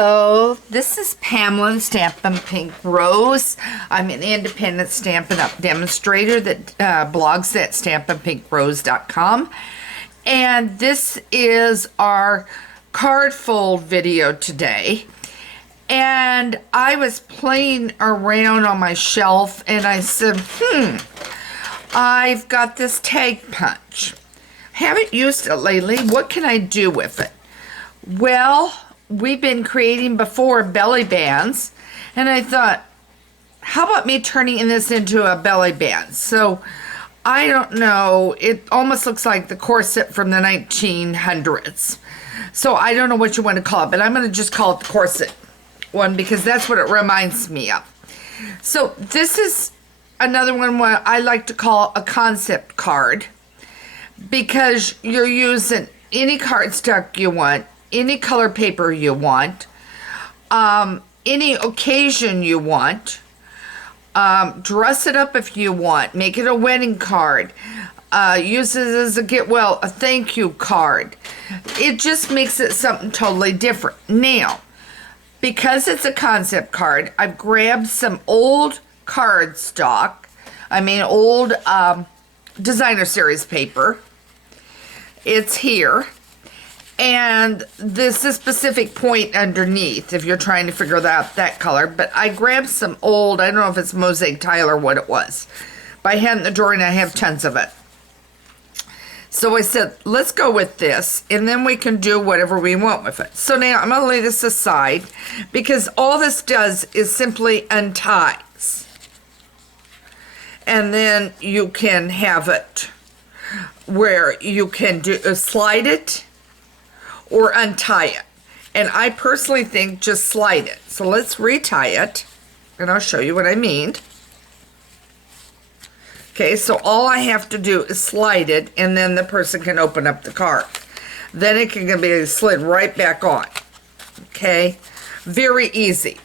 Hello, this is Pamela, the Stampin' Pink Rose. I'm an independent Stampin' Up! Demonstrator that blogs at stampinpinkrose.com. And this is our card fold video today. And I was playing around on my shelf and I said, I've got this tag punch. Haven't used it lately. What can I do with it? Well, we've been creating before belly bands, and I thought, how about me turning this into a belly band? So I don't know, it almost looks like the corset from the 1900s. So I don't know what you want to call it, but I'm going to just call it the corset one because that's what it reminds me of. So this is another one what I like to call a concept card, because you're using any cardstock you want, any color paper you want, any occasion you want, dress it up if you want, make it a wedding card, use it as a thank you card. It just makes it something totally different. Now, because it's a concept card, I've grabbed some old cardstock, old designer series paper. It's here. And this is specific point underneath if you're trying to figure out that color. But I grabbed some old, I don't know if it's mosaic tile or what it was, but I had it in the drawer and I have tons of it. So I said, let's go with this and then we can do whatever we want with it. So now I'm going to lay this aside because all this does is simply unties. And then you can have it where you can slide it or untie it. And I personally think just slide it. So let's retie it, and I'll show you what I mean. Okay, so all I have to do is slide it, and then the person can open up the card. Then it can be slid right back on. Okay, very easy.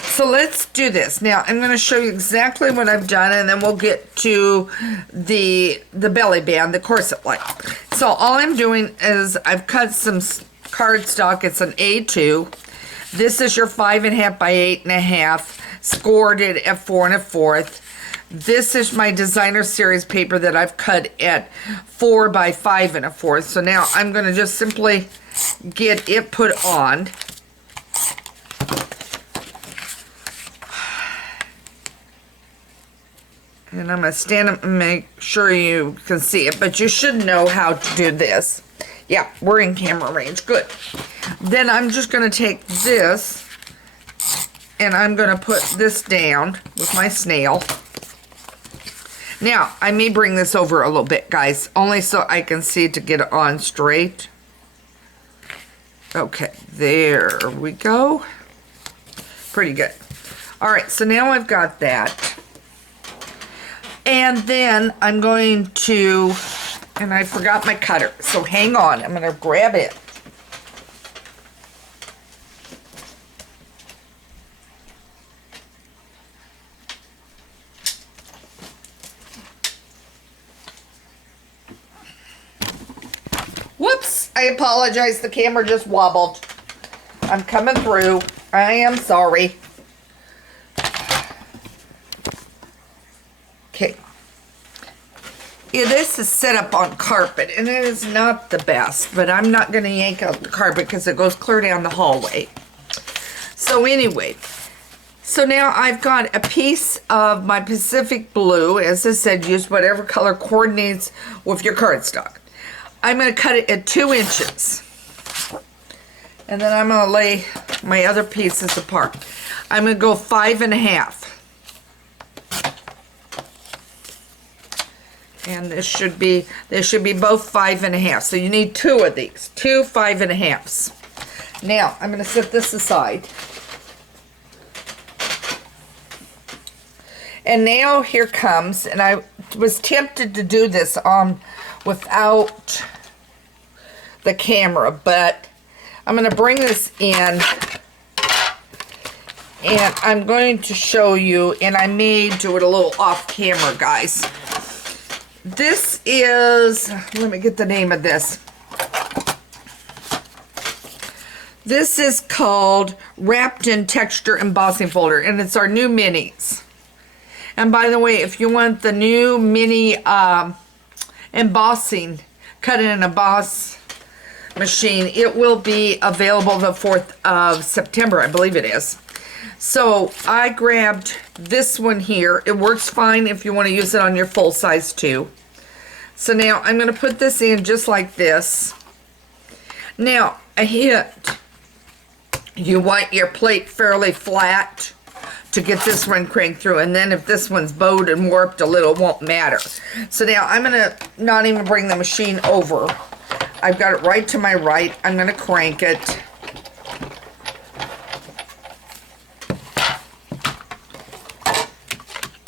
So let's do this. Now, I'm going to show you exactly what I've done, and then we'll get to the belly band, the corset line. So all I'm doing is I've cut some cardstock. It's an A2. This is your 5.5 by 8.5, scored it at 4 1/4. This is my designer series paper that I've cut at 4 by 5 1/4. So now I'm going to just simply get it put on. And I'm going to stand up and make sure you can see it, but you should know how to do this. Yeah, we're in camera range. Good. Then I'm just going to take this and I'm going to put this down with my snail. Now, I may bring this over a little bit, guys, only so I can see to get it on straight. Okay, there we go. Pretty good. All right, so now I've got that. And then I'm going to, and I forgot my cutter, so hang on, I'm going to grab it. Whoops, I apologize, the camera just wobbled. I'm coming through, I am sorry. Okay. Yeah, this is set up on carpet, and it is not the best, but I'm not going to yank out the carpet because it goes clear down the hallway. So anyway, so now I've got a piece of my Pacific Blue. As I said, use whatever color coordinates with your cardstock. I'm going to cut it at 2 inches. And then I'm going to lay my other pieces apart. I'm going to go 5 1/2. And they should be both 5 1/2. So you need 2 of these, 2 5 1/2s. Now I'm going to set this aside. And now here comes, and I was tempted to do this without the camera, but I'm going to bring this in, and I'm going to show you, and I may do it a little off camera, guys. This is, let me get the name of this. This is called Wrapped in Texture Embossing Folder, and it's our new minis. And by the way, if you want the new mini embossing, cut in a emboss machine, it will be available the 4th of September, I believe it is. So I grabbed this one here. It works fine if you want to use it on your full size too. So now I'm going to put this in just like this. Now, a hint. You want your plate fairly flat to get this one cranked through. And then if this one's bowed and warped a little, it won't matter. So now I'm going to not even bring the machine over. I've got it right to my right. I'm going to crank it.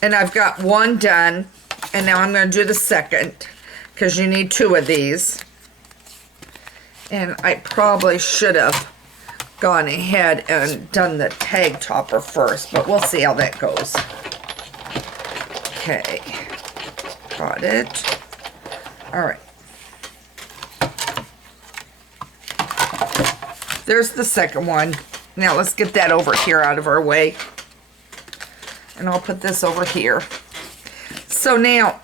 And I've got one done. And now I'm going to do the second, because you need 2 of these. And I probably should have gone ahead and done the tag topper first, but we'll see how that goes. Okay. Got it. All right. There's the second one. Now let's get that over here out of our way. And I'll put this over here. So now,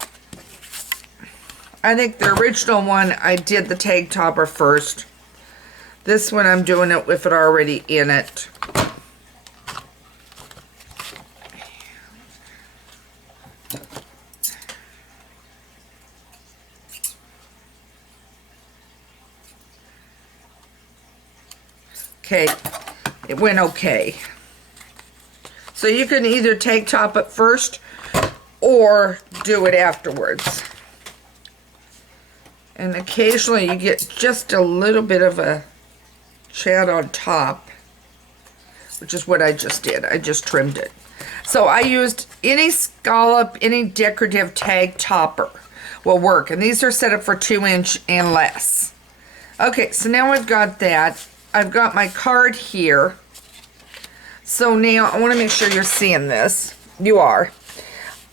I think the original one, I did the tag topper first. This one, I'm doing it with it already in it. Okay, it went okay. So you can either tag top it first or do it afterwards. And occasionally you get just a little bit of a chat on top, which is what I just did. I just trimmed it. So I used any scallop, any decorative tag topper will work. And these are set up for 2-inch and less. Okay, so now we've got that. I've got my card here. So now I want to make sure you're seeing this. You are.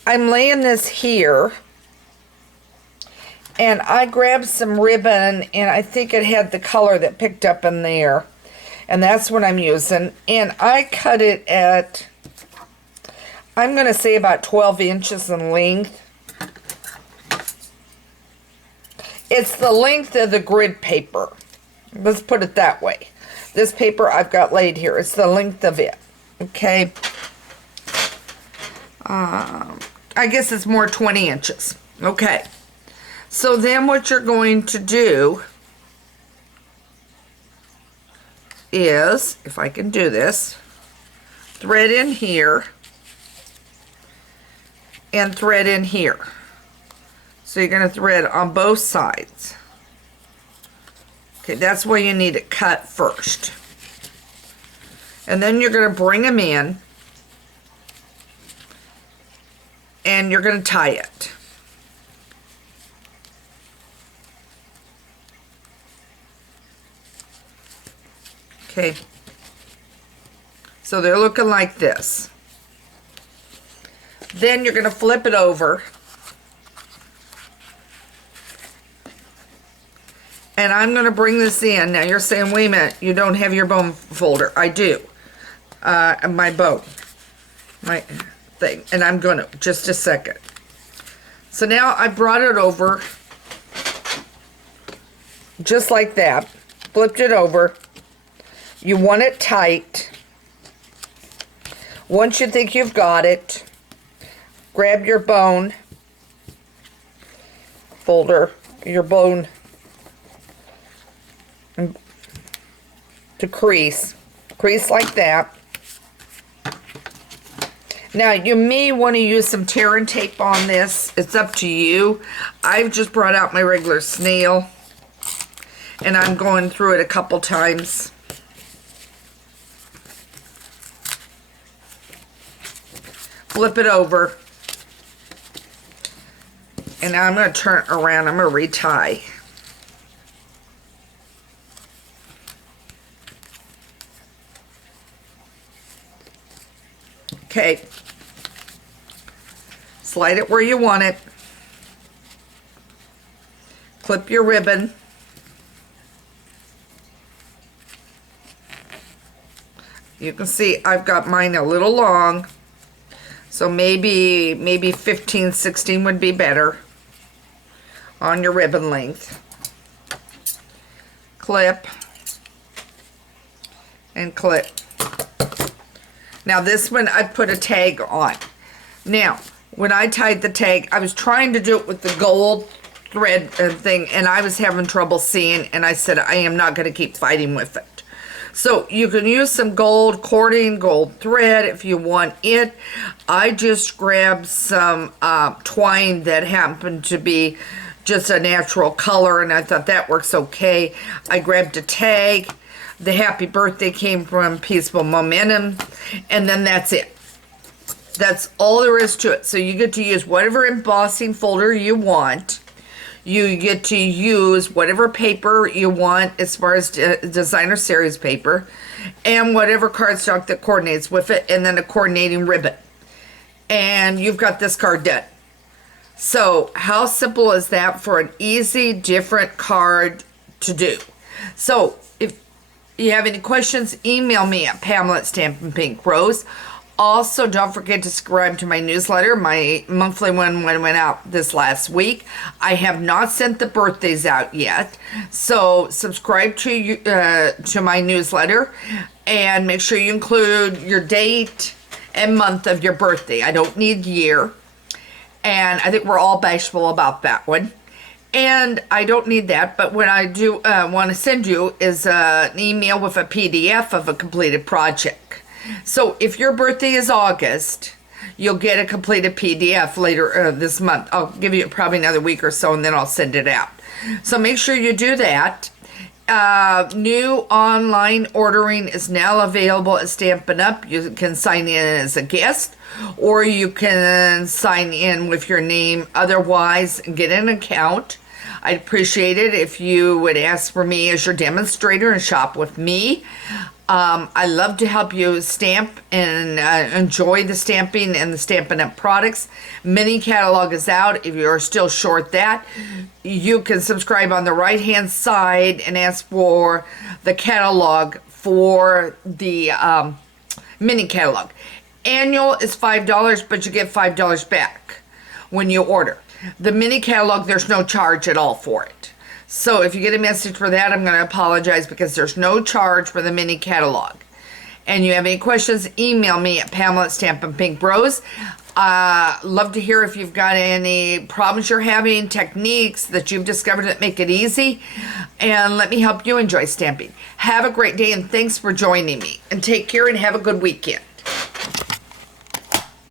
I'm laying this here. And I grabbed some ribbon, and I think it had the color that picked up in there. And that's what I'm using. And I cut it at, I'm going to say about 12 inches in length. It's the length of the grid paper. Let's put it that way. This paper I've got laid here, it's the length of it. Okay. I guess it's more 20 inches. Okay. So then what you're going to do is, if I can do this, thread in here and thread in here. So you're going to thread on both sides. Okay, that's where you need it cut first. And then you're going to bring them in and you're going to tie it. Okay, so they're looking like this. Then you're going to flip it over. And I'm going to bring this in. Now you're saying, wait a minute, you don't have your bone folder. I do. My bone. My thing. And I'm going to, just a second. So now I brought it over. Just like that. Flipped it over. You want it tight. Once you think you've got it, grab your bone folder, your bone to crease like that. Now you may want to use some tear and tape on this. It's up to you. I've just brought out my regular snail and I'm going through it a couple times. Flip it over. And now I'm going to turn it around. I'm going to retie. Okay. Slide it where you want it. Clip your ribbon. You can see I've got mine a little long. So maybe 15, 16 would be better on your ribbon length. Clip and clip. Now this one I put a tag on. Now, when I tied the tag, I was trying to do it with the gold thread thing, and I was having trouble seeing, and I said I am not going to keep fighting with it. So you can use some gold cording, gold thread if you want it. I just grabbed some twine that happened to be just a natural color, and I thought that works okay. I grabbed a tag. The happy birthday came from Peaceful Momentum, and then that's it. That's all there is to it. So you get to use whatever embossing folder you want. You get to use whatever paper you want as far as designer series paper, and whatever cardstock that coordinates with it, and then a coordinating ribbon. And you've got this card done. So how simple is that for an easy, different card to do? So if you have any questions, email me at Pamela@StampinPinkRose. Also, don't forget to subscribe to my newsletter. My monthly one went out this last week. I have not sent the birthdays out yet, so subscribe to my newsletter and make sure you include your date and month of your birthday. I don't need year, and I think we're all bashful about that one. And I don't need that, but what I do want to send you is an email with a PDF of a completed project. So if your birthday is August, you'll get a completed PDF later this month. I'll give you probably another week or so, and then I'll send it out. So make sure you do that. New online ordering is now available at Stampin' Up. You can sign in as a guest, or you can sign in with your name otherwise and get an account. I'd appreciate it if you would ask for me as your demonstrator and shop with me. I love to help you stamp and enjoy the stamping and the Stampin' Up! Products. Mini catalog is out. If you're still short that, you can subscribe on the right-hand side and ask for the catalog for the mini catalog. Annual is $5, but you get $5 back when you order. The mini catalog, there's no charge at all for it. So if you get a message for that, I'm going to apologize because there's no charge for the mini catalog. And you have any questions, email me at Pamela@StampinPinkRose. Love to hear if you've got any problems you're having, techniques that you've discovered that make it easy. And let me help you enjoy stamping. Have a great day, and thanks for joining me. And take care and have a good weekend.